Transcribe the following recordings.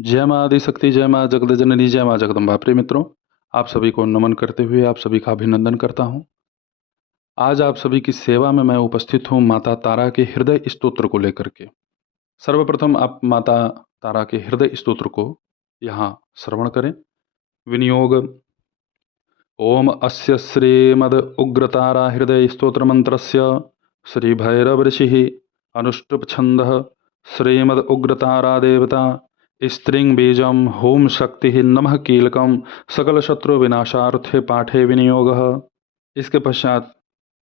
जय माँ आदिशक्ति, जय माँ जगत जननी, जय माँ जगदम्बा। प्रिय मित्रों, आप सभी को नमन करते हुए आप सभी का अभिनंदन करता हूँ। आज आप सभी की सेवा में मैं उपस्थित हूँ माता तारा के हृदय स्तोत्र को लेकर के। सर्वप्रथम आप माता तारा के हृदय स्तोत्र को यहाँ श्रवण करें। विनियोग। ओम अस्य श्रीमद उग्रतारा हृदय स्तोत्र मंत्रस्य श्री भैरव ऋषिः अनुष्टुप छंदः श्रीमद उग्रतारा देवता स्त्रीं बीजम होम शक्ति नमः कीलकम सकल शत्रु विनाशार्थे पाठे विनियोगः। इसके पश्चात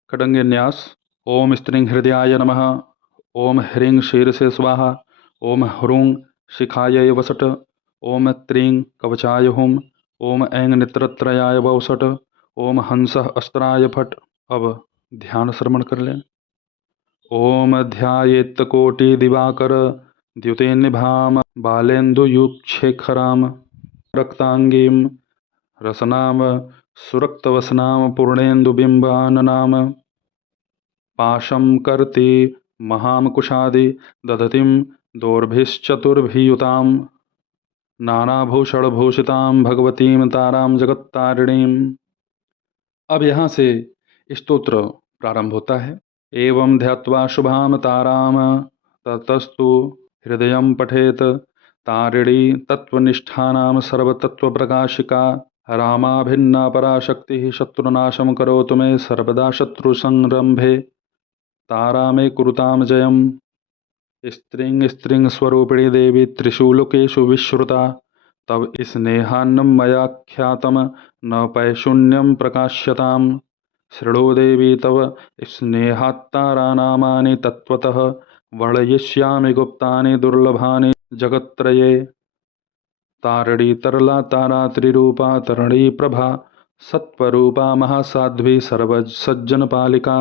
खडंगे न्यास। ओम स्त्रीं हृदयाय नमः। ओम ह्रीं शीर्षे स्वाहा। ओम ह्रूं शिखायै वसट। ओम त्रीं कवचाय हुम। ओम ऐं नेत्रत्रयाय वसट। ओम हंसः अस्त्राय फट। अब ध्यान श्रवण कर लें। ओम ध्यायेत् कोटि दिवाकर द्युतिनिभां बालेन्दुयुगशेखरां रक्तांगीं रसनाम सुरक्तवसनाम पूर्णेन्दुबिम्बाननाम पाशं कर्ति महामकुशादि दधतीं दोर्भिश्चतुर्भियुतां नानाभूषणभूषितां भगवतीं तारां जगत्तारिणीं। अब यहाँ से स्तोत्र प्रारंभ होता है। एवं ध्यात्वा शुभां तारां ततस्तु हृदयं पठेत तारिणी तत्त्वनिष्ठानां सर्वतत्त्वप्रकाशिका रामाभिन्ना पराशक्तिः शत्रुनाशं करोतु मे सर्वदा शत्रुसंरम्भे तारा मे कुरुतां जयम्। स्त्रीं स्त्रीं स्वरूपिणी देवी त्रिषु लोकेषु विश्रुता तव स्नेहान्नं मया ख्यातं न पैशून्यं प्रकाश्यताम्। शृणु देवी तव स्नेहात्तारानामानि तत्त्वतः वर्णयिष्यामि गुप्तानि दुर्लभानि जगत्त्रये। तारणी तरला तारा त्रिरूपा तरणी प्रभा सत्वरूपा महासाध्वी सर्वसज्जनपालिका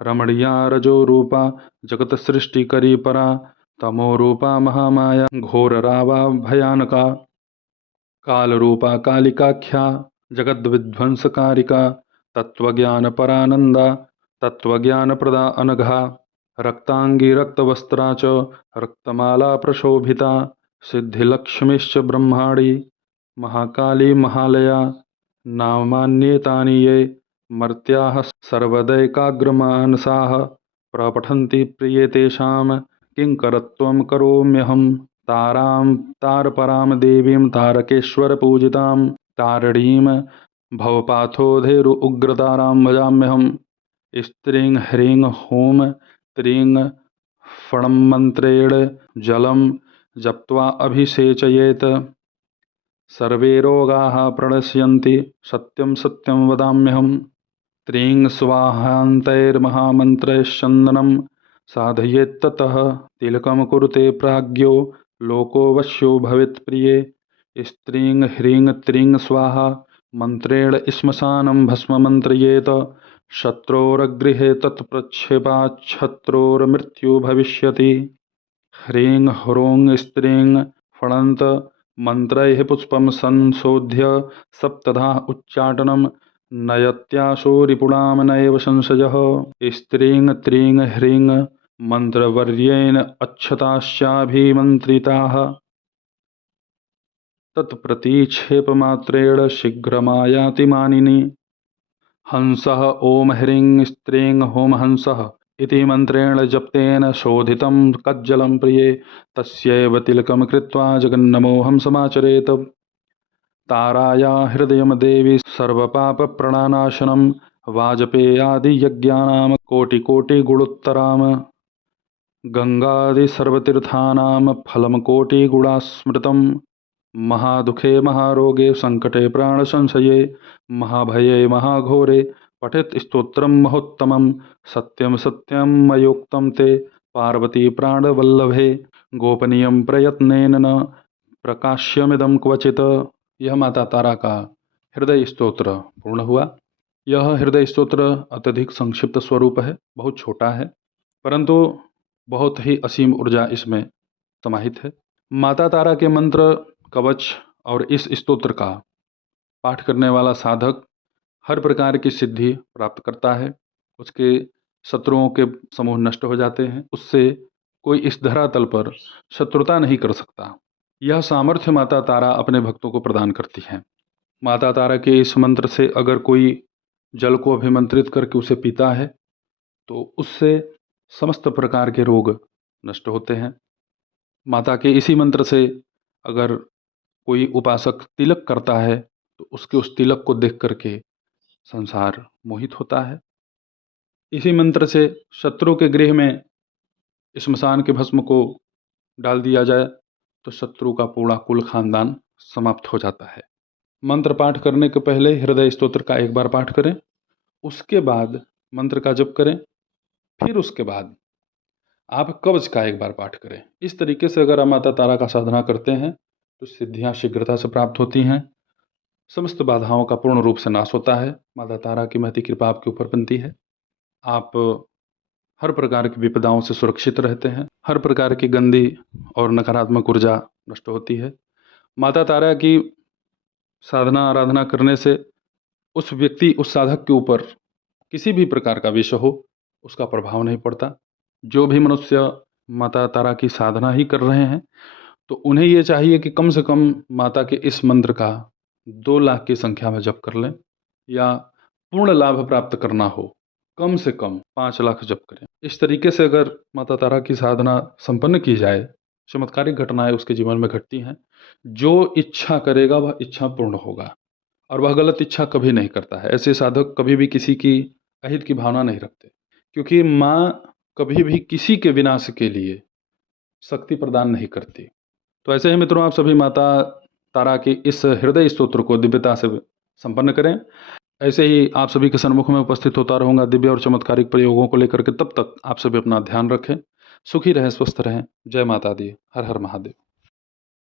रमणीया रजोरूपा जगत सृष्टिकरी परा तमोरूपा महामाया घोररावा भयानका कालरूपा कालिकाख्या जगद्विध्वंसकारिका तत्त्वज्ञानपरानन्दा तत्त्वज्ञानप्रदा अनघा रक्तांगी रक्तवस्त्रा च रक्तमाला प्रशोभिता सिद्धिलक्ष्मीश्च ब्रह्माणी महाकाली महालया नामान्येतानि ये मर्त्याः सर्वदैकाग्रमानसाः प्रपठन्ति प्रिये तेषां किङ्करत्वं करोम्यहं। तारां तारपरां देवीं तारकेश्वरपूजितां तारिणीं भवपाथोधेरु उग्रतारां भजाम्यहं। स्त्रीं ह्रीं हूं त्रीं फणं मन्त्रेण जलं जप्त्वा अभिषेचयेत् सर्वे रोगाः प्रणश्यन्ति सत्यं सत्यं वदाम्यहम्। त्रीं स्वाहान्तैर्महामन्त्रैश्चन्दनं साधयेत्ततः तिलकं कुरुते प्राज्ञो लोको वश्यो भवेत् प्रिये। स्त्रीं ह्रीं त्रीं स्वाहा मन्त्रेण श्मशानं भस्म मन्त्रयेत शत्रोरगृहे तत्प्रक्षेपाच्छत्रोर्मृत्युः भविष्यति। ह्रीं ह्रूं स्त्रीं फणन्त मन्त्रैः पुष्पं संशोध्य सप्तधा उच्चाटनं नयत्याशो रिपुणां नैव संशयः। स्त्रीं त्रीं ह्रीं मन्त्रवर्येण अक्षताश्चाभिमन्त्रिताः तत्प्रतिक्षेपमात्रेण शीघ्रमायाति मानिनी। हंसः ओम ह्रीं स्त्रीं होम हंसः इति मन्त्रेण जप्तेन शोधितं कज्जलं प्रिये तस्यैव तिलकं कृत्वा जगन्नमोहं समाचरेत्। ताराया हृदयं देवी सर्वपापप्रणानाशनं वाजपेयादियज्ञानां कोटिकोटिगुणोत्तरां गङ्गादिसर्वतीर्थानां फलं कोटिगुणास्मृतं महादुःखे महारोगे संकटे प्राणसंशये महाभये महाघोरे पठेत् स्तोत्रं महोत्तमं सत्यं सत्यं मयोक्तं ते पार्वती प्राणवल्लभे गोपनीयं प्रयत्नेन न प्रकाश्यमिदं क्वचित्। यह माता तारा का हृदय स्तोत्र पूर्ण हुआ। यह हृदय स्तोत्र अत्यधिक संक्षिप्त स्वरूप है, बहुत छोटा है, परंतु बहुत ही असीम ऊर्जा इसमें समाहित है। माता तारा के मंत्र कवच और इस स्तोत्र का पाठ करने वाला साधक हर प्रकार की सिद्धि प्राप्त करता है। उसके शत्रुओं के समूह नष्ट हो जाते हैं। उससे कोई इस धरातल पर शत्रुता नहीं कर सकता। यह सामर्थ्य माता तारा अपने भक्तों को प्रदान करती हैं। माता तारा के इस मंत्र से अगर कोई जल को अभिमंत्रित करके उसे पीता है तो उससे समस्त प्रकार के रोग नष्ट होते हैं। माता के इसी मंत्र से अगर कोई उपासक तिलक करता है तो उसके उस तिलक को देख करके संसार मोहित होता है। इसी मंत्र से शत्रु के गृह में श्मशान के भस्म को डाल दिया जाए तो शत्रु का पूरा कुल खानदान समाप्त हो जाता है। मंत्र पाठ करने के पहले हृदय स्तोत्र का एक बार पाठ करें, उसके बाद मंत्र का जप करें, फिर उसके बाद आप कवच का एक बार पाठ करें। इस तरीके से अगर आप माता तारा का साधना करते हैं तो सिद्धियां शीघ्रता से प्राप्त होती हैं, समस्त बाधाओं का पूर्ण रूप से नाश होता है। माता तारा की महती कृपा आपके ऊपर बनती है। आप हर प्रकार की विपदाओं से सुरक्षित रहते हैं, हर प्रकार की गंदी और नकारात्मक ऊर्जा नष्ट होती है। माता तारा की साधना आराधना करने से उस व्यक्ति, उस साधक के ऊपर किसी भी प्रकार का विष हो उसका प्रभाव नहीं पड़ता। जो भी मनुष्य माता तारा की साधना ही कर रहे हैं तो उन्हें ये चाहिए कि कम से कम माता के इस मंत्र का 2 लाख की संख्या में जप कर लें, या पूर्ण लाभ प्राप्त करना हो कम से कम 5 लाख जप करें। इस तरीके से अगर माता तारा की साधना संपन्न की जाए, चमत्कारिक घटनाएं उसके जीवन में घटती हैं। जो इच्छा करेगा वह इच्छा पूर्ण होगा और वह गलत इच्छा कभी नहीं करता है। ऐसे साधक कभी भी किसी की अहित की भावना नहीं रखते, क्योंकि माँ कभी भी किसी के विनाश के लिए शक्ति प्रदान नहीं करती। तो ऐसे ही मित्रों, आप सभी माता तारा के इस हृदय स्तोत्र को दिव्यता से संपन्न करें। ऐसे ही आप सभी के सन्मुख में उपस्थित होता रहूँगा दिव्य और चमत्कारिक प्रयोगों को लेकर के। तब तक आप सभी अपना ध्यान रखें, सुखी रहें, स्वस्थ रहें। जय माता दी। हर हर महादेव।